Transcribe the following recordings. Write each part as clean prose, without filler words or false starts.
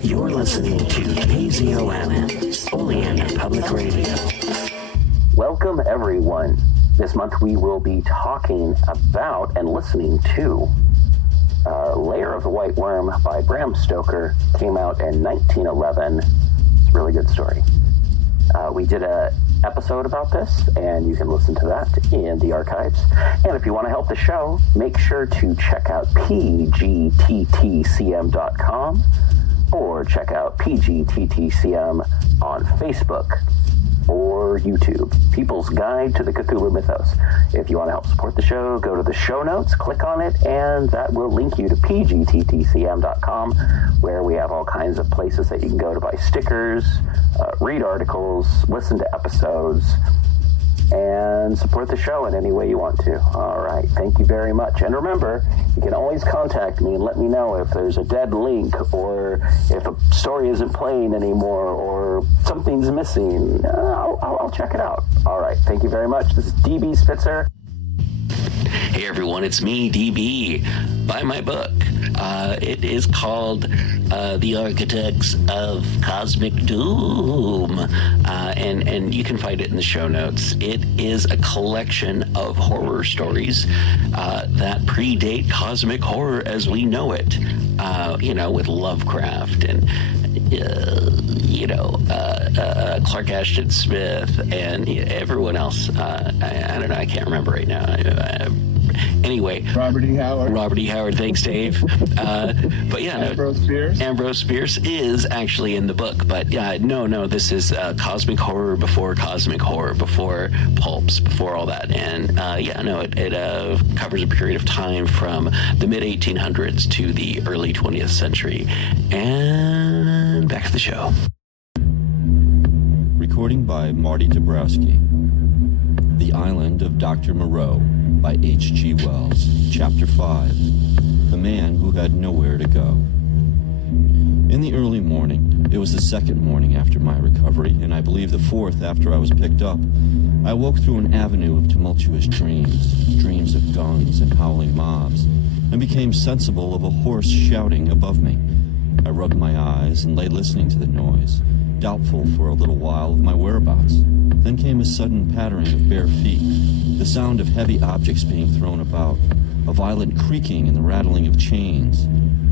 You're listening to KZOM, Oleander Public Radio. Welcome, everyone. This month we will be talking about and listening to Lair of the White Worm by Bram Stoker. Came out in 1911. It's a really good story. We did an episode about this, and you can listen to that in the archives. And if you want to help the show, make sure to check out pgttcm.com or check out PGTTCM on Facebook or YouTube, People's Guide to the Cthulhu Mythos. If you want to help support the show, go to the show notes, click on it, and that will link you to pgttcm.com, where we have all kinds of places that you can go to buy stickers, read articles, listen to episodes, and support the show in any way you want to. All right, thank you very much. And remember, you can always contact me and let me know if there's a dead link or if a story isn't playing anymore or something's missing. I'll check it out. All right, thank you very much. This is DB Spitzer. Hey everyone, it's me, DB. Buy my book. It is called The Architects of Cosmic Doom, and you can find it in the show notes. It is a collection of horror stories that predate cosmic horror as we know it, with Lovecraft and Clark Ashton Smith and everyone else. I don't know, I can't remember right now. Anyway, Robert E. Howard. Thanks, Dave. But yeah, Ambrose Bierce is actually in the book. But no, this is cosmic horror, before pulps, before all that. And it covers a period of time from the mid 1800s to the early 20th century. And back to the show. Recording by Marty Dabrowski. The Island of Doctor Moreau by H.G. Wells. Chapter 5. The Man Who Had Nowhere to Go. In the early morning, it was the second morning after my recovery, and I believe the fourth after I was picked up, I woke through an avenue of tumultuous dreams of guns and howling mobs, and became sensible of a hoarse shouting above me. I rubbed my eyes and lay listening to the noise, doubtful for a little while of my whereabouts. Then came a sudden pattering of bare feet, the sound of heavy objects being thrown about, a violent creaking and the rattling of chains.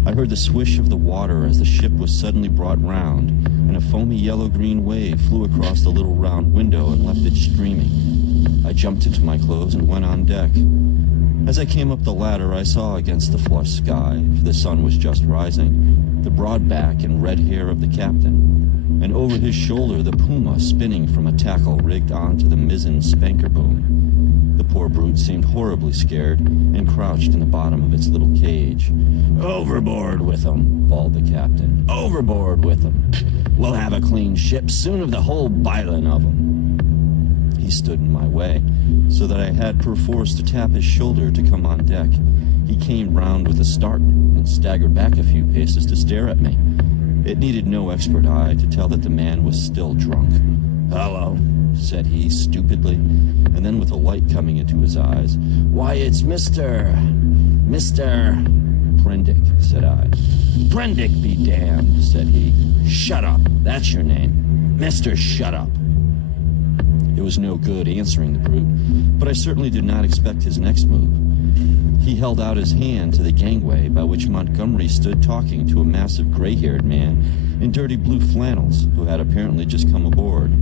I heard the swish of the water as the ship was suddenly brought round, and a foamy yellow-green wave flew across the little round window and left it streaming. I jumped into my clothes and went on deck. As I came up the ladder, I saw against the flushed sky, for the sun was just rising, the broad back and red hair of the captain, and over his shoulder the puma spinning from a tackle rigged onto the mizzen spanker boom. The poor brute seemed horribly scared and crouched in the bottom of its little cage. "Overboard with 'em," bawled the captain. "Overboard with 'em. We'll have a clean ship soon of the whole bilin' of 'em." He stood in my way, so that I had perforce to tap his shoulder to come on deck. He came round with a start and staggered back a few paces to stare at me. It needed no expert eye to tell that the man was still drunk. "Hello," said he stupidly, and then with a light coming into his eyes, "Why, it's Mr. Prendick," said I. "Prendick be damned," said he. "Shut up, that's your name. Mr. Shut Up." It was no good answering the brute, but I certainly did not expect his next move. He held out his hand to the gangway by which Montgomery stood talking to a massive gray-haired man in dirty blue flannels who had apparently just come aboard.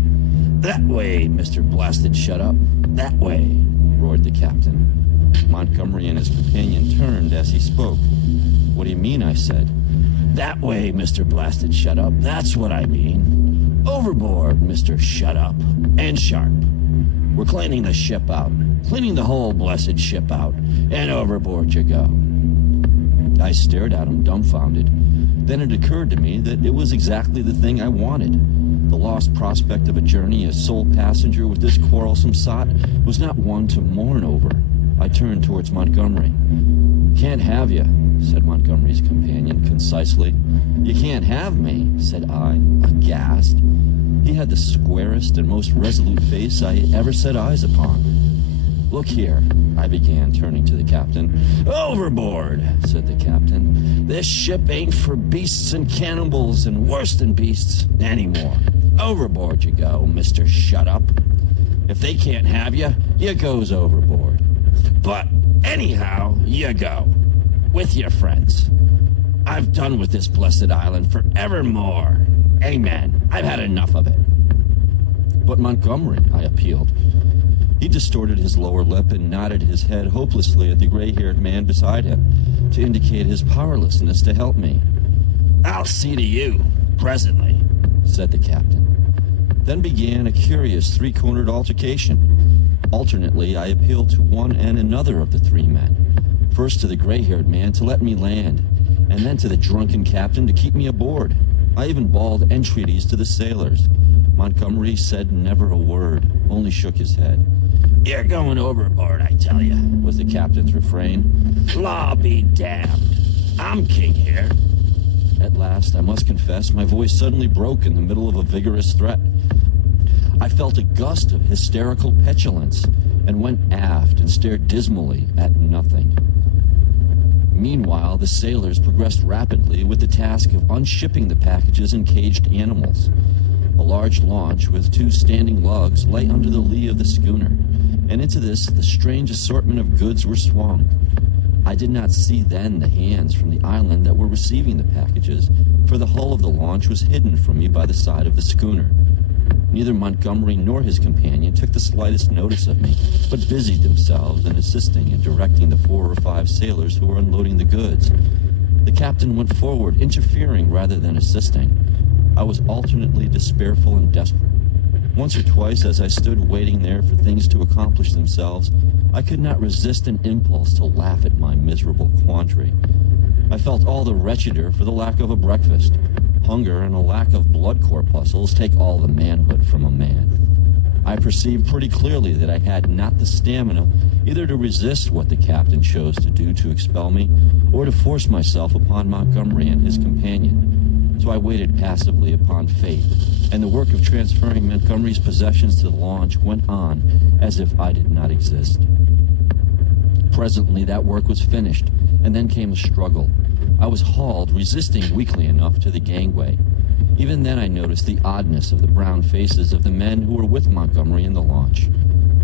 "That way, Mr. Blasted Shut Up, that way," roared the captain. Montgomery and his companion turned as he spoke. "What do you mean?" I said. "That way, Mr. Blasted Shut Up, that's what I mean. Overboard, Mr. Shut Up, and sharp. We're cleaning the ship out, cleaning the whole blessed ship out, and overboard you go." I stared at him, dumbfounded. Then it occurred to me that it was exactly the thing I wanted. The lost prospect of a journey as sole passenger with this quarrelsome sot was not one to mourn over. I turned towards Montgomery. "Can't have you," said Montgomery's companion concisely. "You can't have me," said I, aghast. He had the squarest and most resolute face I ever set eyes upon. Look here, I began, turning to the captain. Overboard, said the captain. This ship ain't for beasts and cannibals and worse than beasts anymore. Overboard you go, Mr. Shut Up. If they can't have you, you goes overboard. But anyhow, you go. With your friends. I've done with this blessed island forevermore. Amen. I've had enough of it. But Montgomery, I appealed. He distorted his lower lip and nodded his head hopelessly at the gray-haired man beside him to indicate his powerlessness to help me. I'll see to you, presently, said the captain. Then began a curious three-cornered altercation. Alternately, I appealed to one and another of the three men. First to the gray-haired man to let me land, and then to the drunken captain to keep me aboard. I even bawled entreaties to the sailors. Montgomery said never a word, only shook his head. You're going overboard, I tell you, was the captain's refrain. Law be damned. I'm king here. At last, I must confess, my voice suddenly broke in the middle of a vigorous threat. I felt a gust of hysterical petulance and went aft and stared dismally at nothing. Meanwhile, the sailors progressed rapidly with the task of unshipping the packages and caged animals. A large launch with two standing lugs lay under the lee of the schooner, and into this the strange assortment of goods were swung. I did not see then the hands from the island that were receiving the packages, for the hull of the launch was hidden from me by the side of the schooner. Neither Montgomery nor his companion took the slightest notice of me, but busied themselves in assisting and directing the 4 or 5 sailors who were unloading the goods. The captain went forward, interfering rather than assisting. I was alternately despairful and desperate. Once or twice, as I stood waiting there for things to accomplish themselves, I could not resist an impulse to laugh at my miserable quandary. I felt all the wretcheder for the lack of a breakfast. Hunger and a lack of blood corpuscles take all the manhood from a man. I perceived pretty clearly that I had not the stamina either to resist what the captain chose to do to expel me, or to force myself upon Montgomery and his companion. So I waited passively upon fate, and the work of transferring Montgomery's possessions to the launch went on as if I did not exist. Presently that work was finished, and then came a struggle. I was hauled, resisting weakly enough, to the gangway. Even then I noticed the oddness of the brown faces of the men who were with Montgomery in the launch.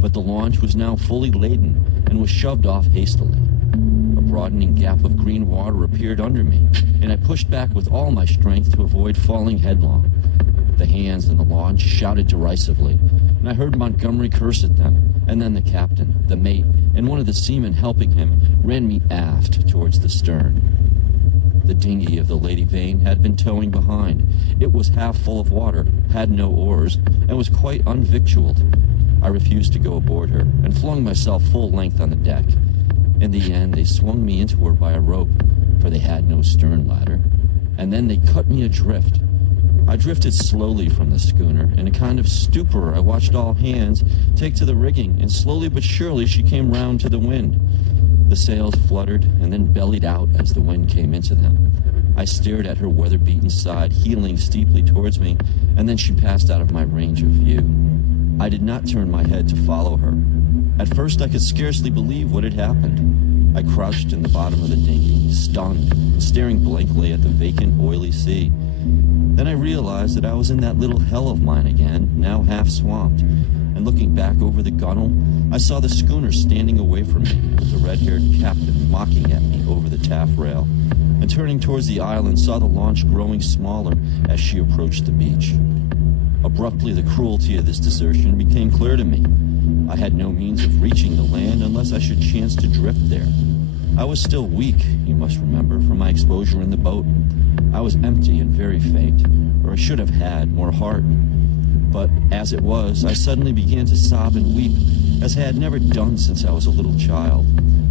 But the launch was now fully laden and was shoved off hastily. A broadening gap of green water appeared under me, and I pushed back with all my strength to avoid falling headlong. The hands in the launch shouted derisively, and I heard Montgomery curse at them, and then the captain, the mate, and one of the seamen helping him ran me aft towards the stern. The dinghy of the Lady Vane had been towing behind. It was half full of water, had no oars, and was quite unvictualled. I refused to go aboard her, and flung myself full length on the deck. In the end, they swung me into her by a rope, for they had no stern ladder, and then they cut me adrift. I drifted slowly from the schooner. In a kind of stupor, I watched all hands take to the rigging, and slowly but surely she came round to the wind. The sails fluttered and then bellied out as the wind came into them. I stared at her weather-beaten side, heeling steeply towards me, and then she passed out of my range of view. I did not turn my head to follow her. At first I could scarcely believe what had happened. I crouched in the bottom of the dinghy, stunned, staring blankly at the vacant, oily sea. Then I realized that I was in that little hell of mine again, now half swamped, and looking back over the gunwale, I saw the schooner standing away from me, with the red-haired captain mocking at me over the taffrail, and turning towards the island saw the launch growing smaller as she approached the beach. Abruptly, the cruelty of this desertion became clear to me. I had no means of reaching the land unless I should chance to drift there. I was still weak, you must remember, from my exposure in the boat. I was empty and very faint, or I should have had more heart. But as it was, I suddenly began to sob and weep, as I had never done since I was a little child.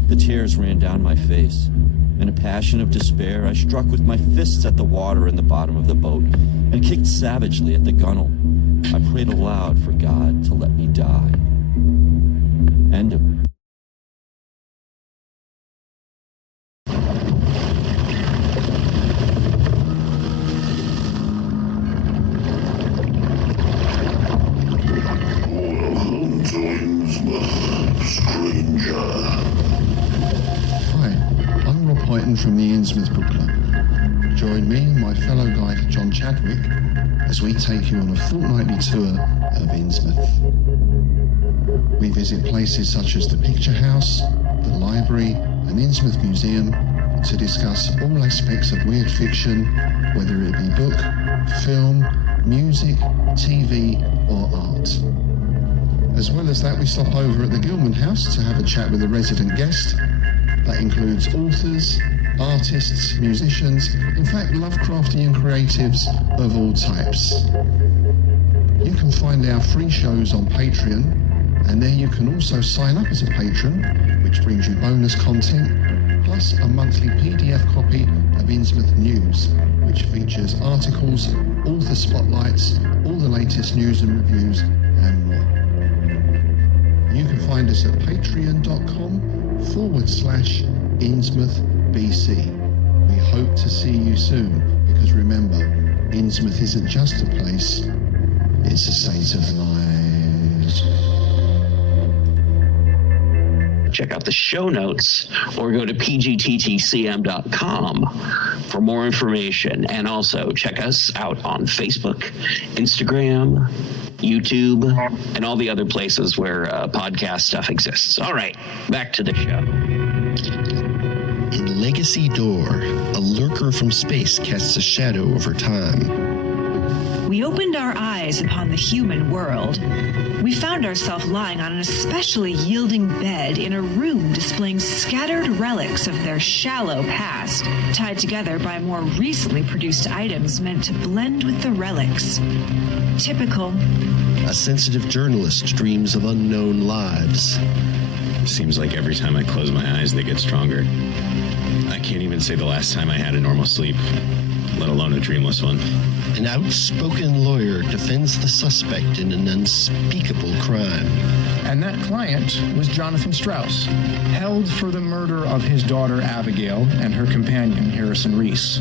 The tears ran down my face. In a passion of despair, I struck with my fists at the water in the bottom of the boat, and kicked savagely at the gunwale. I prayed aloud for God to let me die. End of Welcome to Strange from the Innsmouth Book Club. Join me and my fellow guide John Chadwick as we take you on a fortnightly tour of Innsmouth. We visit places such as the Picture House, the Library and Innsmouth Museum to discuss all aspects of weird fiction, whether it be book, film, music, TV or art. As well as that, we stop over at the Gilman House to have a chat with a resident guest. That includes authors, artists, musicians, in fact Lovecraftian creatives of all types. You can find our free shows on Patreon, and there you can also sign up as a patron, which brings you bonus content, plus a monthly PDF copy of Innsmouth News, which features articles, author spotlights, all the latest news and reviews, and more. You can find us at patreon.com/InnsmouthBC. We hope to see you soon, because remember, Innsmouth isn't just a place, it's a state of mind. Check out the show notes or go to pgttcm.com for more information. And also check us out on Facebook, Instagram, YouTube, and all the other places where podcast stuff exists. All right, back to the show. In Legacy Door, a lurker from space casts a shadow over time. We opened our eyes upon the human world. We found ourselves lying on an especially yielding bed in a room displaying scattered relics of their shallow past, tied together by more recently produced items meant to blend with the relics. Typical. A sensitive journalist dreams of unknown lives. Seems like every time I close my eyes, they get stronger. I can't even say the last time I had a normal sleep, let alone a dreamless one. An outspoken lawyer defends the suspect in an unspeakable crime. And that client was Jonathan Strauss, held for the murder of his daughter Abigail and her companion Harrison Reese.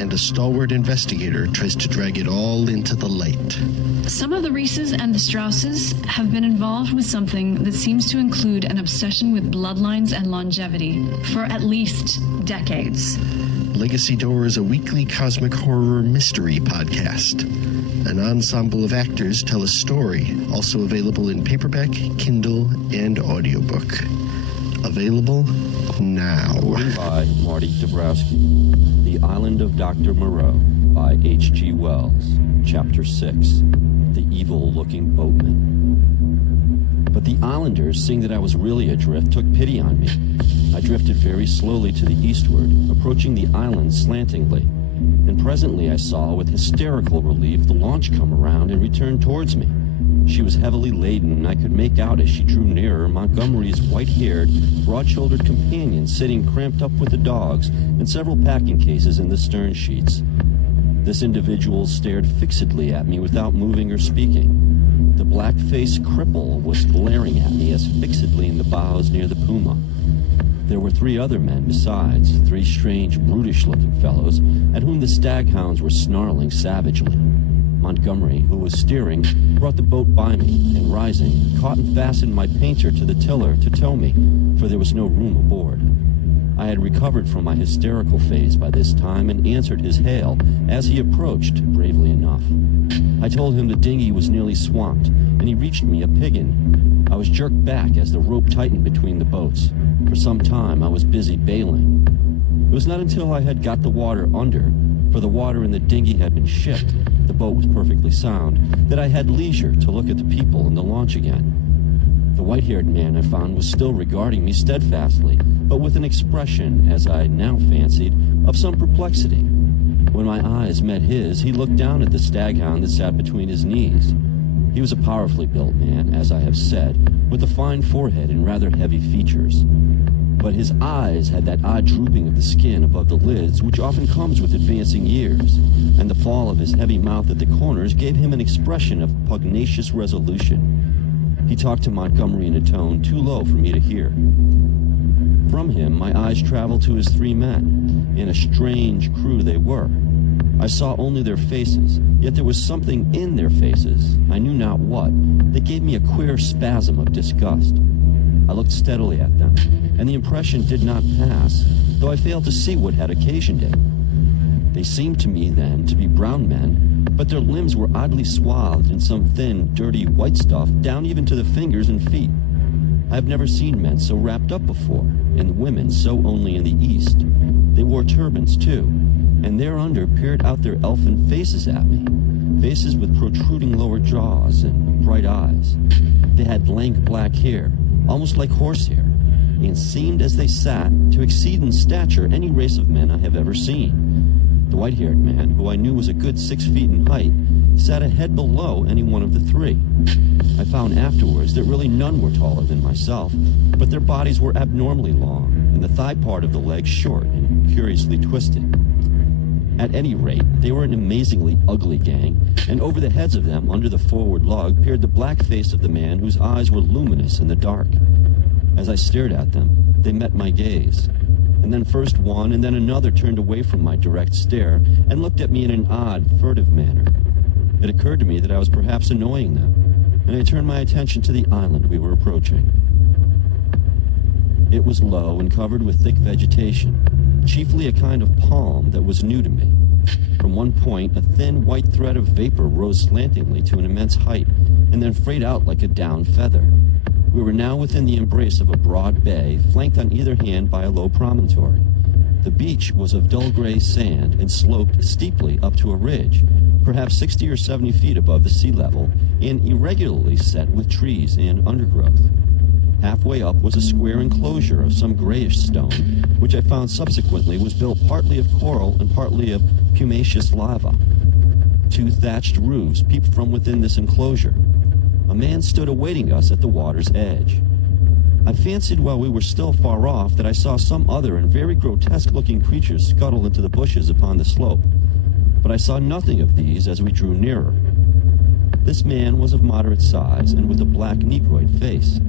And a stalwart investigator tries to drag it all into the light. Some of the Reeses and the Strausses have been involved with something that seems to include an obsession with bloodlines and longevity for at least decades. Legacy Door is a weekly cosmic horror mystery podcast. An ensemble of actors tell a story, also available in paperback, Kindle, and audiobook. Available now. Written by Marty Dabrowski. The Island of Doctor Moreau by H.G. Wells. Chapter 6. The Evil-Looking Boatman. But the islanders, seeing that I was really adrift, took pity on me. I drifted very slowly to the eastward, approaching the island slantingly. And presently I saw, with hysterical relief, the launch come around and return towards me. She was heavily laden, and I could make out as she drew nearer Montgomery's white-haired, broad-shouldered companion sitting cramped up with the dogs and several packing cases in the stern sheets. This individual stared fixedly at me without moving or speaking. The black-faced cripple was glaring at me as fixedly in the bows near the Puma. There were 3 other men besides, 3 strange, brutish-looking fellows, at whom the staghounds were snarling savagely. Montgomery, who was steering, brought the boat by me, and rising, caught and fastened my painter to the tiller to tow me, for there was no room aboard. I had recovered from my hysterical phase by this time and answered his hail as he approached, bravely enough. I told him the dinghy was nearly swamped, and he reached me a piggin. I was jerked back as the rope tightened between the boats. For some time I was busy bailing. It was not until I had got the water under, for the water in the dinghy had been shipped, the boat was perfectly sound, that I had leisure to look at the people in the launch again. The white-haired man, I found, was still regarding me steadfastly, but with an expression, as I now fancied, of some perplexity. When my eyes met his, he looked down at the staghound that sat between his knees. He was a powerfully built man, as I have said, with a fine forehead and rather heavy features. But his eyes had that odd drooping of the skin above the lids which often comes with advancing years, and the fall of his heavy mouth at the corners gave him an expression of pugnacious resolution. He talked to Montgomery in a tone too low for me to hear. From him, my eyes traveled to his 3 men, and a strange crew they were. I saw only their faces, yet there was something in their faces, I knew not what, that gave me a queer spasm of disgust. I looked steadily at them, and the impression did not pass though I failed to see what had occasioned it. They seemed to me then to be brown men, but their limbs were oddly swathed in some thin, dirty white stuff down even to the fingers and feet. I have never seen men so wrapped up before, and women so only in the East. They wore turbans, too, and thereunder peered out their elfin faces at me, faces with protruding lower jaws and bright eyes. They had lank black hair, almost like horsehair, and seemed as they sat to exceed in stature any race of men I have ever seen. The white-haired man, who I knew was a good 6 feet in height, sat a head below any one of the three. I found afterwards that really none were taller than myself, but their bodies were abnormally long, and the thigh part of the legs short and curiously twisted. At any rate, they were an amazingly ugly gang, and over the heads of them, under the forward log, peered the black face of the man whose eyes were luminous in the dark. As I stared at them, they met my gaze. And then first one and then another turned away from my direct stare and looked at me in an odd, furtive manner. It occurred to me that I was perhaps annoying them, and I turned my attention to the island we were approaching. It was low and covered with thick vegetation, chiefly a kind of palm that was new to me. From one point, a thin white thread of vapor rose slantingly to an immense height, and then frayed out like a down feather. We were now within the embrace of a broad bay, flanked on either hand by a low promontory. The beach was of dull gray sand and sloped steeply up to a ridge, perhaps 60 or 70 feet above the sea level, and irregularly set with trees and undergrowth. Halfway up was a square enclosure of some grayish stone, which I found subsequently was built partly of coral and partly of pumiceous lava. 2 thatched roofs peeped from within this enclosure. A man stood awaiting us at the water's edge. I fancied while we were still far off that I saw some other and very grotesque-looking creatures scuttle into the bushes upon the slope, but I saw nothing of these as we drew nearer. This man was of moderate size and with a black negroid face.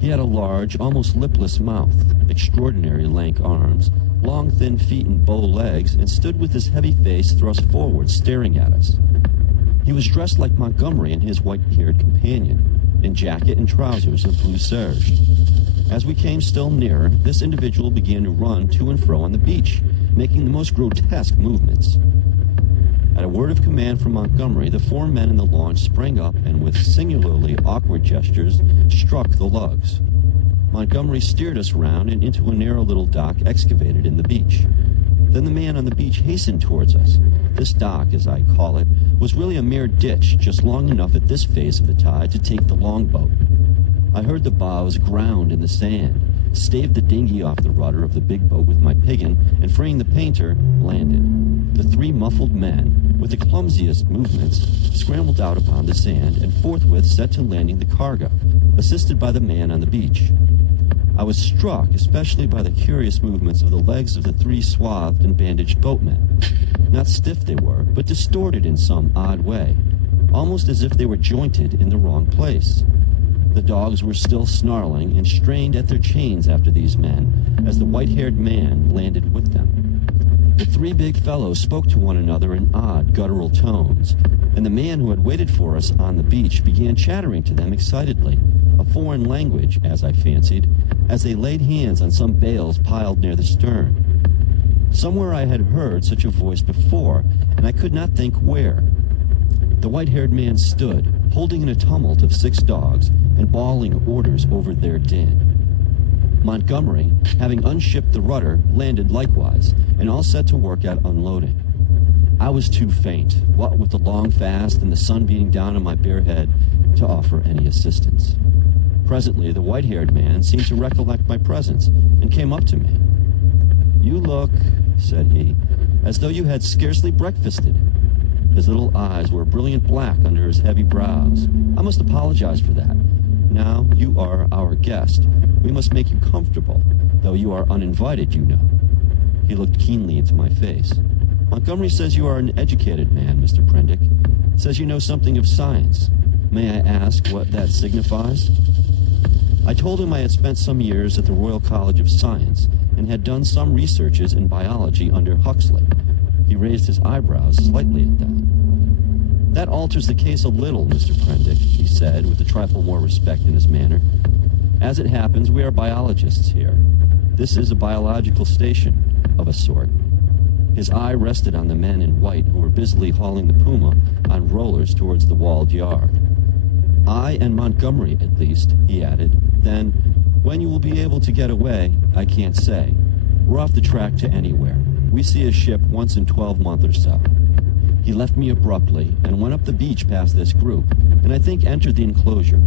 He had a large, almost lipless mouth, extraordinary lank arms, long thin feet and bow legs, and stood with his heavy face thrust forward, staring at us. He was dressed like Montgomery and his white-haired companion, in jacket and trousers of blue serge. As we came still nearer, this individual began to run to and fro on the beach, making the most grotesque movements. At a word of command from Montgomery, the 4 men in the launch sprang up and with singularly awkward gestures struck the lugs. Montgomery steered us round and into a narrow little dock excavated in the beach. Then the man on the beach hastened towards us. This dock, as I call it, was really a mere ditch, just long enough at this phase of the tide to take the longboat. I heard the bows ground in the sand, staved the dinghy off the rudder of the big boat with my piggin, and freeing the painter, landed. The 3 muffled men, with the clumsiest movements, scrambled out upon the sand and forthwith set to landing the cargo, assisted by the man on the beach. I was struck especially by the curious movements of the legs of the 3 swathed and bandaged boatmen. Not stiff they were, but distorted in some odd way, almost as if they were jointed in the wrong place. The dogs were still snarling and strained at their chains after these men, as the white-haired man landed with them. The 3 big fellows spoke to one another in odd, guttural tones, and the man who had waited for us on the beach began chattering to them excitedly, a foreign language, as I fancied, as they laid hands on some bales piled near the stern. Somewhere I had heard such a voice before, and I could not think where. The white-haired man stood, holding in a tumult of 6 dogs, and bawling orders over their din. Montgomery, having unshipped the rudder, landed likewise, and all set to work at unloading. I was too faint, what with the long fast and the sun beating down on my bare head, to offer any assistance. Presently, the white-haired man seemed to recollect my presence, and came up to me. "You look," said he, "as though you had scarcely breakfasted." His little eyes were brilliant black under his heavy brows. "I must apologize for that. Now, you are our guest. We must make you comfortable, though you are uninvited, you know." He looked keenly into my face. "Montgomery says you are an educated man, Mr. Prendick. Says you know something of science. May I ask what that signifies?" I told him I had spent some years at the Royal College of Science and had done some researches in biology under Huxley. He raised his eyebrows slightly at that. "That alters the case a little, Mr. Prendick," he said, with a trifle more respect in his manner. "As it happens, we are biologists here. This is a biological station, of a sort. His eye rested on the men in white who were busily hauling the puma on rollers towards the walled yard. I and Montgomery, at least, he added. Then, when you will be able to get away, I can't say. We're off the track to anywhere. We see a ship once in 12 months or so. He left me abruptly and went up the beach past this group, and I think entered the enclosure.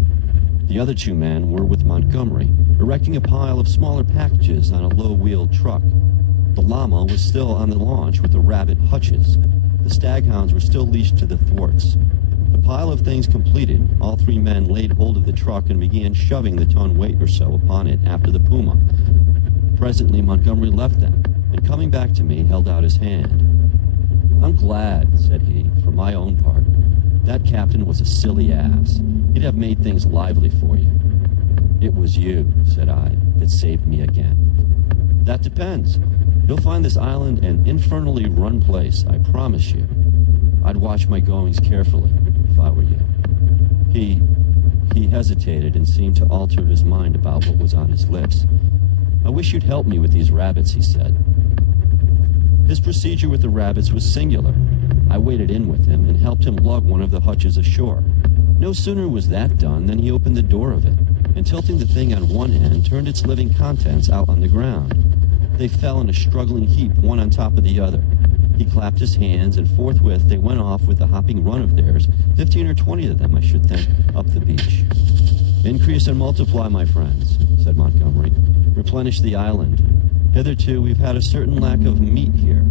The other two men were with Montgomery, erecting a pile of smaller packages on a low-wheeled truck. The llama was still on the launch with the rabbit hutches. The staghounds were still leashed to the thwarts. The pile of things completed, all three men laid hold of the truck and began shoving the ton weight or so upon it after the puma. Presently, Montgomery left them, and coming back to me, held out his hand. "I'm glad," said he, "for my own part. That captain was a silly ass. He'd have made things lively for you." "It was you," said I, "that saved me again." "That depends. You'll find this island an infernally run place, I promise you. I'd watch my goings carefully, if I were you." He hesitated and seemed to alter his mind about what was on his lips. "I wish you'd help me with these rabbits," he said. His procedure with the rabbits was singular. I waded in with him and helped him lug one of the hutches ashore. No sooner was that done than he opened the door of it, and tilting the thing on one end, turned its living contents out on the ground. They fell in a struggling heap, one on top of the other. He clapped his hands, and forthwith they went off with a hopping run of theirs, 15 or 20 of them, I should think, up the beach. "Increase and multiply, my friends," said Montgomery. "Replenish the island. Hitherto we've had a certain lack of meat here."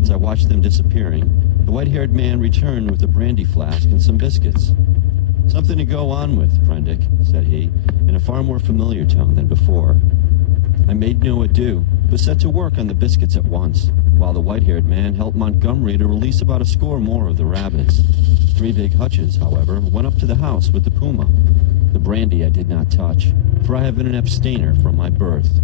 As I watched them disappearing, the white-haired man returned with a brandy flask and some biscuits. "Something to go on with, Prendick," said he, in a far more familiar tone than before. I made no ado, but set to work on the biscuits at once, while the white-haired man helped Montgomery to release about a score more of the rabbits. 3 big hutches, however, went up to the house with the puma. The brandy I did not touch, for I have been an abstainer from my birth.